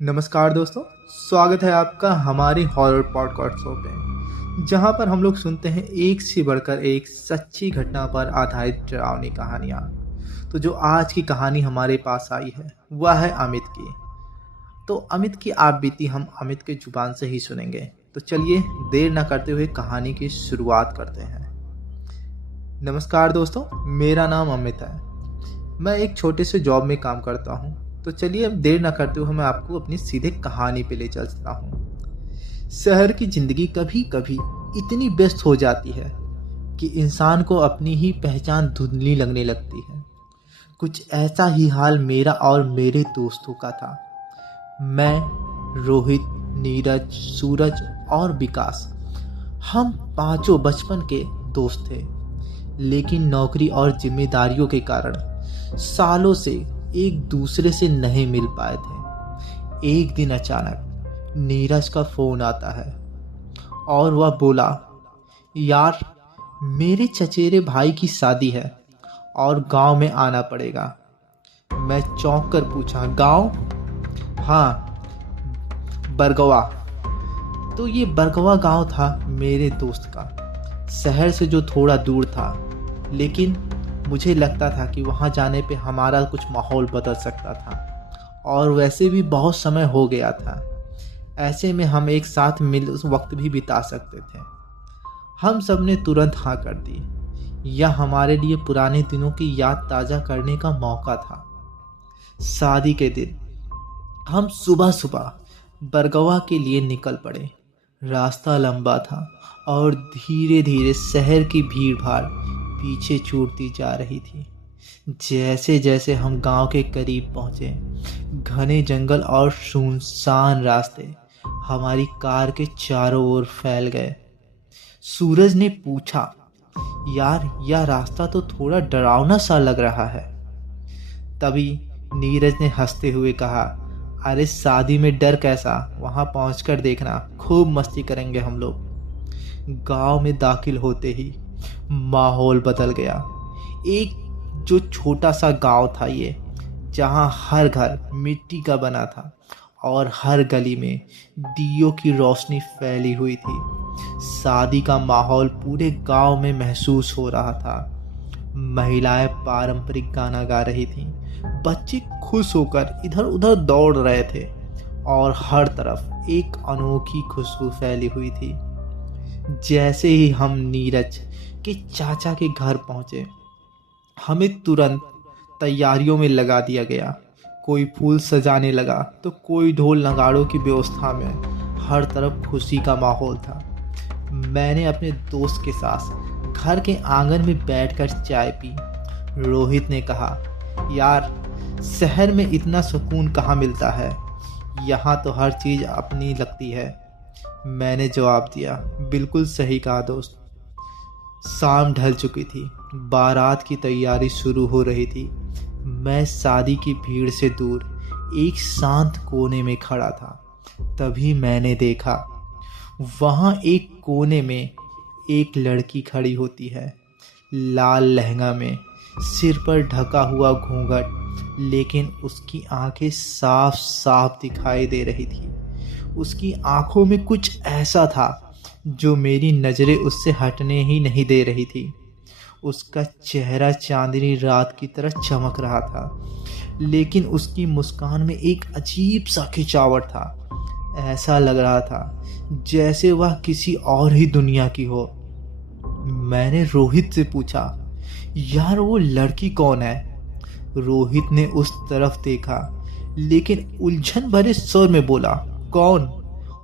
नमस्कार दोस्तों, स्वागत है आपका हमारी हॉरर पॉडकास्ट शो पे, जहां पर हम लोग सुनते हैं एक से बढ़कर एक सच्ची घटना पर आधारित डरावनी कहानियां। तो जो आज की कहानी हमारे पास आई है वह है अमित की। तो अमित की आप बीती हम अमित के जुबान से ही सुनेंगे। तो चलिए देर न करते हुए कहानी की शुरुआत करते हैं। नमस्कार दोस्तों, मेरा नाम अमित है। मैं एक छोटे से जॉब में काम करता हूँ। तो चलिए अब देर न करते हुए मैं आपको अपनी सीधे कहानी पे ले चलता हूँ। शहर की जिंदगी कभी कभी इतनी व्यस्त हो जाती है कि इंसान को अपनी ही पहचान धुंधली लगने लगती है। कुछ ऐसा ही हाल मेरा और मेरे दोस्तों का था। मैं, रोहित, नीरज, सूरज और विकास, हम पांचों बचपन के दोस्त थे। लेकिन नौकरी और जिम्मेदारियों के कारण सालों से एक दूसरे से नहीं मिल पाए थे। एक दिन अचानक नीरज का फोन आता है और वह बोला, यार मेरे चचेरे भाई की शादी है और गांव में आना पड़ेगा। मैं चौंक कर पूछा, गांव? हाँ, बरगवा। तो ये बरगवा गांव था मेरे दोस्त का, शहर से जो थोड़ा दूर था। लेकिन मुझे लगता था कि वहाँ जाने पे हमारा कुछ माहौल बदल सकता था, और वैसे भी बहुत समय हो गया था। ऐसे में हम एक साथ मिल उस वक्त भी बिता सकते थे। हम सब ने तुरंत हाँ कर दी। यह हमारे लिए पुराने दिनों की याद ताज़ा करने का मौका था। शादी के दिन हम सुबह सुबह बरगवा के लिए निकल पड़े। रास्ता लंबा था और धीरे धीरे शहर की भीड़ भाड़ पीछे छूटती जा रही थी। जैसे जैसे हम गांव के करीब पहुंचे, घने जंगल और सुनसान रास्ते हमारी कार के चारों ओर फैल गए। सूरज ने पूछा, यार यह रास्ता तो थोड़ा डरावना सा लग रहा है। तभी नीरज ने हंसते हुए कहा, अरे शादी में डर कैसा, वहां पहुंचकर देखना, खूब मस्ती करेंगे हम लोग। गांव में दाखिल होते ही माहौल बदल गया। एक जो छोटा सा गांव था ये, जहां हर घर मिट्टी का बना था और हर गली में दियों की रोशनी फैली हुई थी। शादी का माहौल पूरे गांव में महसूस हो रहा था। महिलाएं पारंपरिक गाना गा रही थीं, बच्चे खुश होकर इधर उधर दौड़ रहे थे और हर तरफ एक अनोखी खुशबू फैली हुई थी। जैसे ही हम नीरज के चाचा के घर पहुंचे, हमें तुरंत तैयारियों में लगा दिया गया। कोई फूल सजाने लगा तो कोई ढोल नगाड़ों की व्यवस्था में। हर तरफ खुशी का माहौल था। मैंने अपने दोस्त के साथ घर के आंगन में बैठकर चाय पी। रोहित ने कहा, यार शहर में इतना सुकून कहाँ मिलता है, यहाँ तो हर चीज़ अपनी लगती है। मैंने जवाब दिया, बिल्कुल सही कहा दोस्त। शाम ढल चुकी थी, बारात की तैयारी शुरू हो रही थी। मैं शादी की भीड़ से दूर एक शांत कोने में खड़ा था। तभी मैंने देखा, वहाँ एक कोने में एक लड़की खड़ी होती है, लाल लहंगा में, सिर पर ढका हुआ घूंघट, लेकिन उसकी आंखें साफ साफ दिखाई दे रही थी। उसकी आंखों में कुछ ऐसा था जो मेरी नज़रें उससे हटने ही नहीं दे रही थी। उसका चेहरा चांदनी रात की तरह चमक रहा था, लेकिन उसकी मुस्कान में एक अजीब सा खिंचावट था। ऐसा लग रहा था जैसे वह किसी और ही दुनिया की हो। मैंने रोहित से पूछा, यार वो लड़की कौन है? रोहित ने उस तरफ देखा, लेकिन उलझन भरे स्वर में बोला, कौन?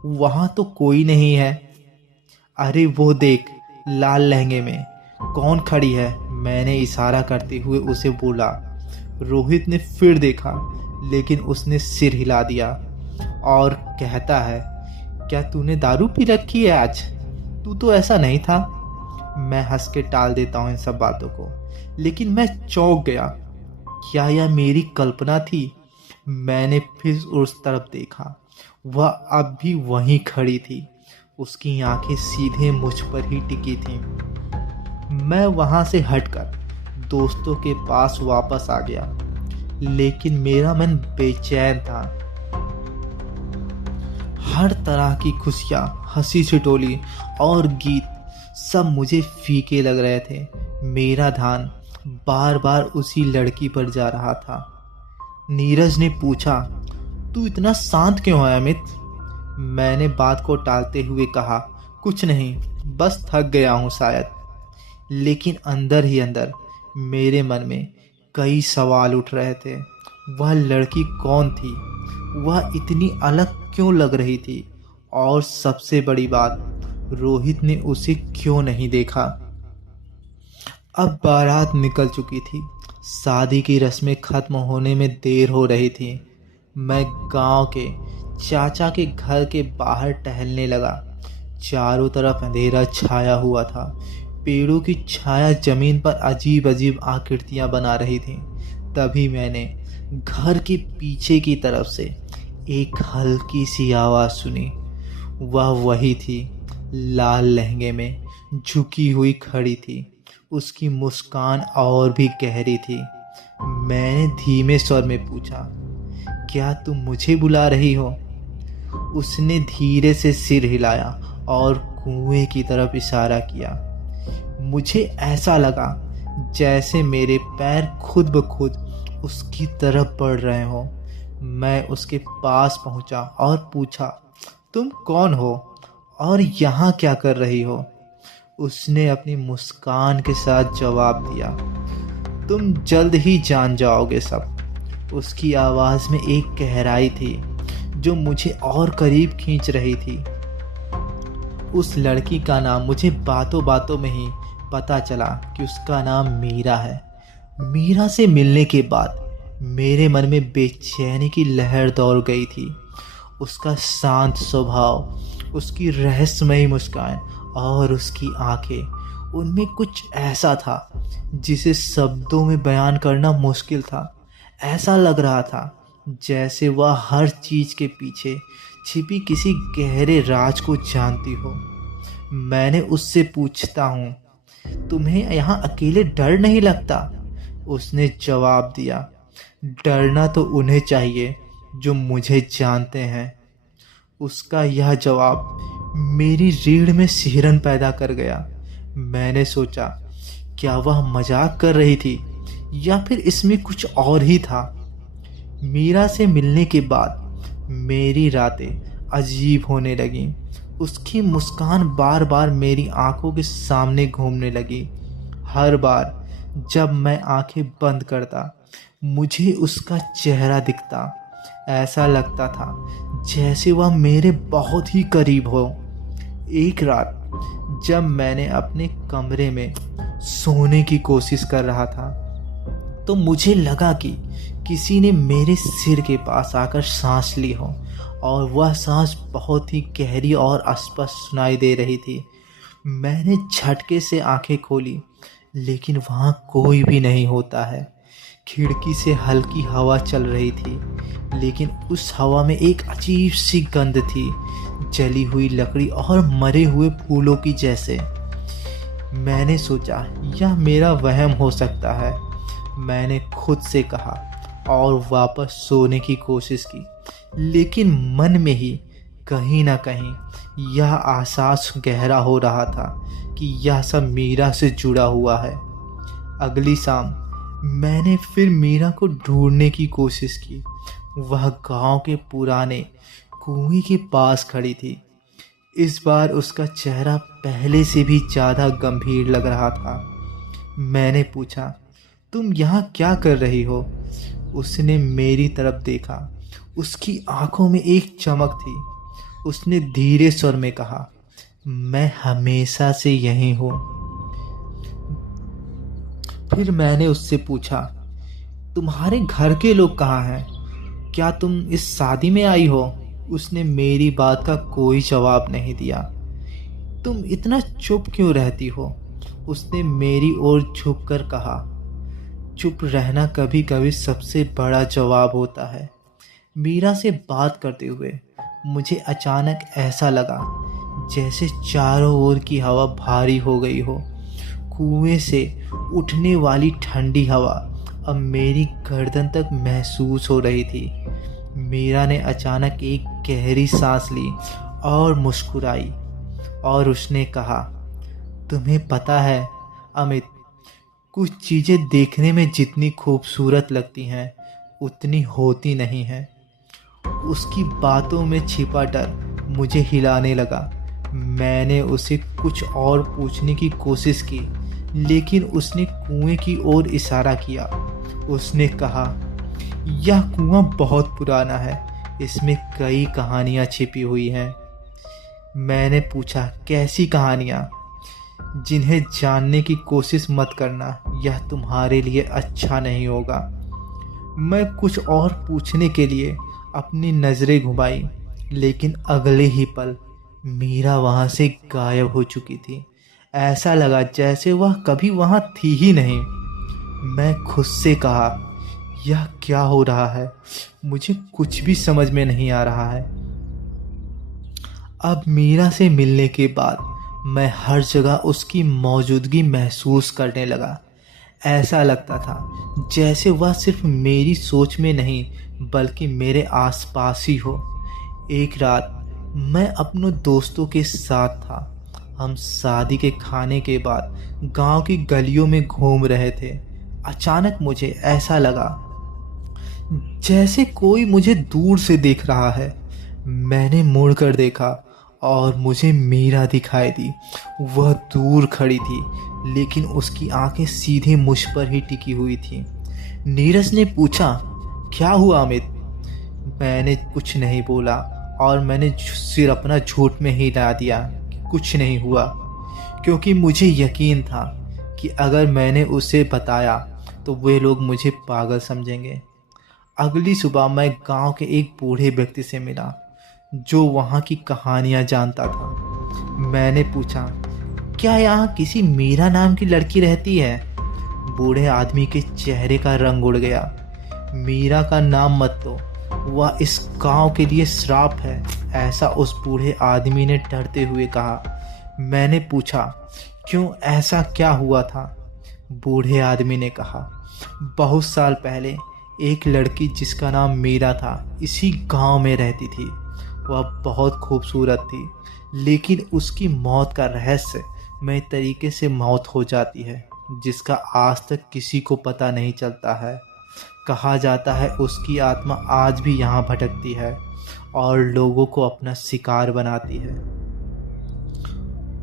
वहां तो कोई नहीं है। अरे वो देख, लाल लहंगे में कौन खड़ी है? मैंने इशारा करते हुए उसे बोला। रोहित ने फिर देखा, लेकिन उसने सिर हिला दिया और कहता है, क्या तूने दारू पी रखी है आज? तू तो ऐसा नहीं था। मैं हंस के टाल देता हूँ इन सब बातों को, लेकिन मैं चौंक गया। क्या यह मेरी कल्पना थी? मैंने फिर उस तरफ देखा, वह अब भी वहीं खड़ी थी। उसकी आंखें सीधे मुझ पर ही टिकी थीं। मैं वहां से हटकर दोस्तों के पास वापस आ गया, लेकिन मेरा मन बेचैन था। हर तरह की खुशियाँ, हंसी ठिठोली और गीत सब मुझे फीके लग रहे थे। मेरा ध्यान बार बार उसी लड़की पर जा रहा था। नीरज ने पूछा, तू इतना शांत क्यों है अमित? मैंने बात को टालते हुए कहा, कुछ नहीं, बस थक गया हूँ शायद। लेकिन अंदर ही अंदर मेरे मन में कई सवाल उठ रहे थे। वह लड़की कौन थी? वह इतनी अलग क्यों लग रही थी? और सबसे बड़ी बात, रोहित ने उसे क्यों नहीं देखा? अब बारात निकल चुकी थी। शादी की रस्में खत्म होने में देर हो रही थी। मैं गांव के चाचा के घर के बाहर टहलने लगा। चारों तरफ अंधेरा छाया हुआ था। पेड़ों की छाया जमीन पर अजीब अजीब आकृतियां बना रही थी। तभी मैंने घर के पीछे की तरफ से एक हल्की सी आवाज़ सुनी। वह वही थी, लाल लहंगे में झुकी हुई खड़ी थी। उसकी मुस्कान और भी गहरी थी। मैंने धीमे स्वर में पूछा, क्या तुम मुझे बुला रही हो? उसने धीरे से सिर हिलाया और कुएं की तरफ इशारा किया। मुझे ऐसा लगा जैसे मेरे पैर खुद ब खुद उसकी तरफ बढ़ रहे हो। मैं उसके पास पहुंचा और पूछा, तुम कौन हो और यहाँ क्या कर रही हो? उसने अपनी मुस्कान के साथ जवाब दिया, तुम जल्द ही जान जाओगे सब। उसकी आवाज़ में एक गहराई थी जो मुझे और करीब खींच रही थी। उस लड़की का नाम मुझे बातों बातों में ही पता चला कि उसका नाम मीरा है। मीरा से मिलने के बाद मेरे मन में बेचैनी की लहर दौड़ गई थी। उसका शांत स्वभाव, उसकी रहस्यमयी मुस्कान और उसकी आंखें, उनमें कुछ ऐसा था जिसे शब्दों में बयान करना मुश्किल था। ऐसा लग रहा था जैसे वह हर चीज़ के पीछे छिपी किसी गहरे राज को जानती हो। मैंने उससे पूछता हूँ, तुम्हें यहाँ अकेले डर नहीं लगता? उसने जवाब दिया, डरना तो उन्हें चाहिए जो मुझे जानते हैं। उसका यह जवाब मेरी रीढ़ में सिहरन पैदा कर गया। मैंने सोचा, क्या वह मजाक कर रही थी या फिर इसमें कुछ और ही था? मीरा से मिलने के बाद मेरी रातें अजीब होने लगीं। उसकी मुस्कान बार बार मेरी आंखों के सामने घूमने लगी। हर बार जब मैं आंखें बंद करता मुझे उसका चेहरा दिखता। ऐसा लगता था जैसे वह मेरे बहुत ही करीब हो। एक रात जब मैंने अपने कमरे में सोने की कोशिश कर रहा था तो मुझे लगा कि किसी ने मेरे सिर के पास आकर सांस ली हो, और वह सांस बहुत ही गहरी और स्पष्ट सुनाई दे रही थी। मैंने झटके से आंखें खोली, लेकिन वहाँ कोई भी नहीं होता है। खिड़की से हल्की हवा चल रही थी, लेकिन उस हवा में एक अजीब सी गंध थी, जली हुई लकड़ी और मरे हुए फूलों की जैसे। मैंने सोचा, यह मेरा वहम हो सकता है, मैंने खुद से कहा और वापस सोने की कोशिश की। लेकिन मन में ही कहीं ना कहीं यह एहसास गहरा हो रहा था कि यह सब मीरा से जुड़ा हुआ है। अगली शाम मैंने फिर मीरा को ढूंढने की कोशिश की। वह गांव के पुराने कुएं के पास खड़ी थी। इस बार उसका चेहरा पहले से भी ज़्यादा गंभीर लग रहा था। मैंने पूछा, तुम यहाँ क्या कर रही हो? उसने मेरी तरफ देखा। उसकी आंखों में एक चमक थी। उसने धीरे स्वर में कहा, मैं हमेशा से यहीं हूँ। फिर मैंने उससे पूछा, तुम्हारे घर के लोग कहाँ हैं? क्या तुम इस शादी में आई हो? उसने मेरी बात का कोई जवाब नहीं दिया। तुम इतना चुप क्यों रहती हो? उसने मेरी ओर झुककर कहा। चुप रहना कभी कभी सबसे बड़ा जवाब होता है। मीरा से बात करते हुए मुझे अचानक ऐसा लगा जैसे चारों ओर की हवा भारी हो गई हो। कुएं से उठने वाली ठंडी हवा अब मेरी गर्दन तक महसूस हो रही थी। मीरा ने अचानक एक गहरी सांस ली और मुस्कुराई और उसने कहा, तुम्हें पता है अमित, कुछ चीज़ें देखने में जितनी खूबसूरत लगती हैं उतनी होती नहीं हैं। उसकी बातों में छिपा डर मुझे हिलाने लगा। मैंने उसे कुछ और पूछने की कोशिश की, लेकिन उसने कुएं की ओर इशारा किया। उसने कहा, यह कुआं बहुत पुराना है, इसमें कई कहानियाँ छिपी हुई हैं। मैंने पूछा, कैसी कहानियाँ? जिन्हें जानने की कोशिश मत करना, यह तुम्हारे लिए अच्छा नहीं होगा। मैं कुछ और पूछने के लिए अपनी नज़रें घुमाई, लेकिन अगले ही पल मीरा वहाँ से गायब हो चुकी थी। ऐसा लगा जैसे वह कभी वहाँ थी ही नहीं। मैं खुद से कहा, यह क्या हो रहा है? मुझे कुछ भी समझ में नहीं आ रहा है। अब मीरा से मिलने के बाद मैं हर जगह उसकी मौजूदगी महसूस करने लगा। ऐसा लगता था जैसे वह सिर्फ मेरी सोच में नहीं बल्कि मेरे आसपास ही हो। एक रात मैं अपने दोस्तों के साथ था। हम शादी के खाने के बाद गांव की गलियों में घूम रहे थे। अचानक मुझे ऐसा लगा जैसे कोई मुझे दूर से देख रहा है। मैंने मुड़कर देखा और मुझे मीरा दिखाई दी। वह दूर खड़ी थी, लेकिन उसकी आंखें सीधे मुझ पर ही टिकी हुई थी। नीरज ने पूछा, क्या हुआ अमित? मैंने कुछ नहीं बोला और मैंने सिर अपना झूठ में ही ला दिया कि कुछ नहीं हुआ, क्योंकि मुझे यकीन था कि अगर मैंने उसे बताया तो वे लोग मुझे पागल समझेंगे। अगली सुबह मैं गांव के एक बूढ़े व्यक्ति से मिला जो वहाँ की कहानियाँ जानता था। मैंने पूछा, क्या यहाँ किसी मीरा नाम की लड़की रहती है? बूढ़े आदमी के चेहरे का रंग उड़ गया। मीरा का नाम मत लो, वह इस गांव के लिए श्राप है, ऐसा उस बूढ़े आदमी ने डरते हुए कहा। मैंने पूछा, क्यों, ऐसा क्या हुआ था? बूढ़े आदमी ने कहा, बहुत साल पहले एक लड़की जिसका नाम मीरा था इसी गांव में रहती थी। वह बहुत खूबसूरत थी, लेकिन उसकी मौत का रहस्यमय तरीके से मौत हो जाती है, जिसका आज तक किसी को पता नहीं चलता है। कहा जाता है उसकी आत्मा आज भी यहाँ भटकती है और लोगों को अपना शिकार बनाती है।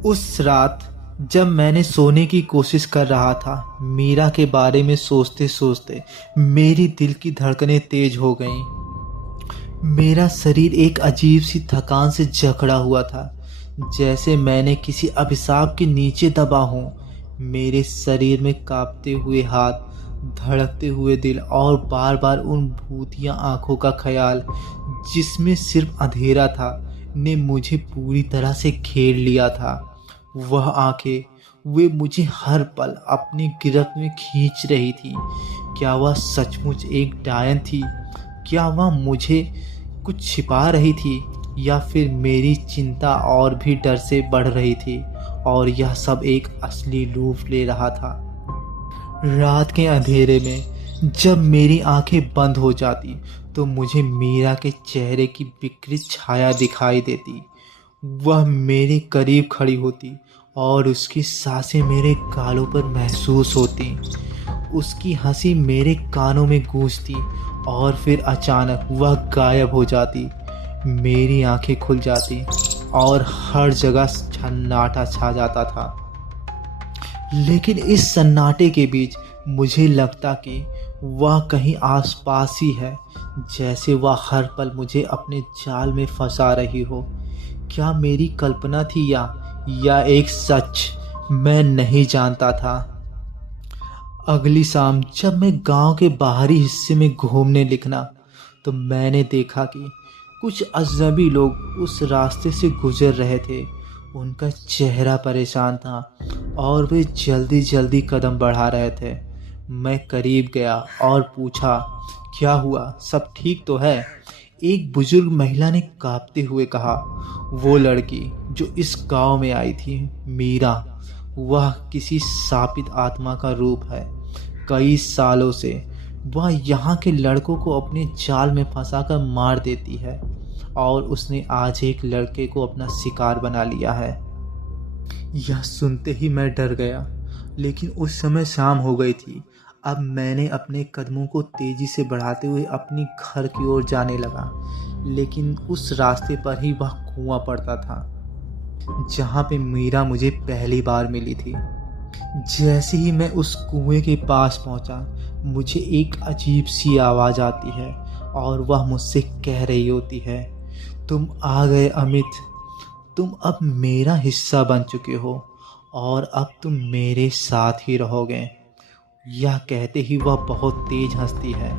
उस रात जब मैंने सोने की कोशिश कर रहा था, मीरा के बारे में सोचते सोचते मेरी दिल की धड़कनें तेज हो गईं। मेरा शरीर एक अजीब सी थकान से जकड़ा हुआ था, जैसे मैंने किसी अभिशाप के नीचे दबा हूँ। मेरे शरीर में कांपते हुए हाथ, धड़कते हुए दिल और बार बार उन भूतिया आंखों का ख्याल जिसमें सिर्फ अंधेरा था ने मुझे पूरी तरह से घेर लिया था। वह आंखें, वे मुझे हर पल अपनी गिरफ्त में खींच रही थी। क्या वह सचमुच एक डायन थी? क्या वह मुझे कुछ छिपा रही थी, या फिर मेरी चिंता और भी डर से बढ़ रही थी और यह सब एक असली रूप ले रहा था? रात के अंधेरे में जब मेरी आंखें बंद हो जाती तो मुझे मीरा के चेहरे की विकृत छाया दिखाई देती। वह मेरे करीब खड़ी होती और उसकी सांसें मेरे गालों पर महसूस होती। उसकी हंसी मेरे कानों में गूंजती और फिर अचानक वह गायब हो जाती। मेरी आंखें खुल जाती और हर जगह सन्नाटा छा जाता था। लेकिन इस सन्नाटे के बीच मुझे लगता कि वह कहीं आसपास ही है, जैसे वह हर पल मुझे अपने जाल में फंसा रही हो। क्या मेरी कल्पना थी या एक सच? मैं नहीं जानता था। अगली शाम जब मैं गांव के बाहरी हिस्से में घूमने निकला तो मैंने देखा कि कुछ अजनबी लोग उस रास्ते से गुजर रहे थे। उनका चेहरा परेशान था और वे जल्दी जल्दी कदम बढ़ा रहे थे। मैं करीब गया और पूछा, क्या हुआ, सब ठीक तो है? एक बुजुर्ग महिला ने कांपते हुए कहा, वो लड़की जो इस गांव में आई थी, मीरा, वह किसी शापित आत्मा का रूप है। कई सालों से वह यहाँ के लड़कों को अपने जाल में फंसाकर मार देती है और उसने आज एक लड़के को अपना शिकार बना लिया है। यह सुनते ही मैं डर गया, लेकिन उस समय शाम हो गई थी। अब मैंने अपने कदमों को तेजी से बढ़ाते हुए अपनी घर की ओर जाने लगा, लेकिन उस रास्ते पर ही वह कुआं पड़ता था जहाँ पे मीरा मुझे पहली बार मिली थी। जैसे ही मैं उस कुएं के पास पहुंचा, मुझे एक अजीब सी आवाज़ आती है और वह मुझसे कह रही होती है, तुम आ गए अमित, तुम अब मेरा हिस्सा बन चुके हो और अब तुम मेरे साथ ही रहोगे। यह कहते ही वह बहुत तेज हंसती है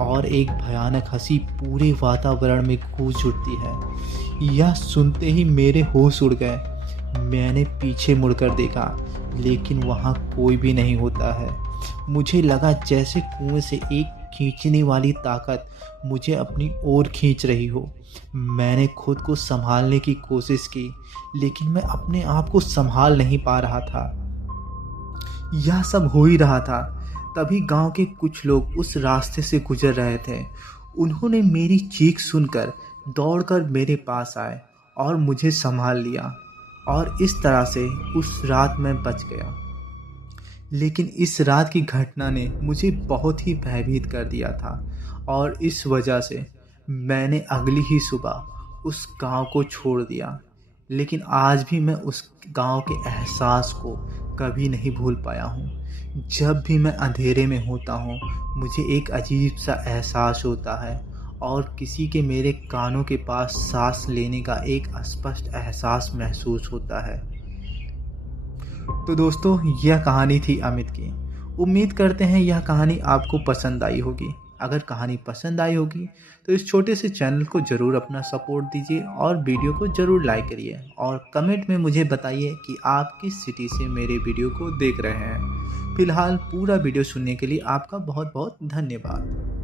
और एक भयानक हंसी पूरे वातावरण में गूंज उठती है। यह सुनते ही मेरे होश उड़ गए। मैंने पीछे मुड़कर देखा, लेकिन वहाँ कोई भी नहीं होता है। मुझे लगा जैसे कुएं से एक खींचने वाली ताकत मुझे अपनी ओर खींच रही हो। मैंने खुद को संभालने की कोशिश की, लेकिन मैं अपने आप को संभाल नहीं पा रहा था। यह सब हो ही रहा था, तभी गांव के कुछ लोग उस रास्ते से गुजर रहे थे। उन्होंने मेरी चीख सुनकर दौड़कर मेरे पास आए और मुझे संभाल लिया और इस तरह से उस रात मैं बच गया। लेकिन इस रात की घटना ने मुझे बहुत ही भयभीत कर दिया था और इस वजह से मैंने अगली ही सुबह उस गांव को छोड़ दिया। लेकिन आज भी मैं उस गांव के एहसास को कभी नहीं भूल पाया हूँ। जब भी मैं अंधेरे में होता हूँ, मुझे एक अजीब सा एहसास होता है और किसी के मेरे कानों के पास सांस लेने का एक स्पष्ट एहसास महसूस होता है। तो दोस्तों, यह कहानी थी अमित की। उम्मीद करते हैं यह कहानी आपको पसंद आई होगी। अगर कहानी पसंद आई होगी तो इस छोटे से चैनल को ज़रूर अपना सपोर्ट दीजिए और वीडियो को ज़रूर लाइक करिए और कमेंट में मुझे बताइए कि आप किस सिटी से मेरे वीडियो को देख रहे हैं। फिलहाल पूरा वीडियो सुनने के लिए आपका बहुत बहुत धन्यवाद।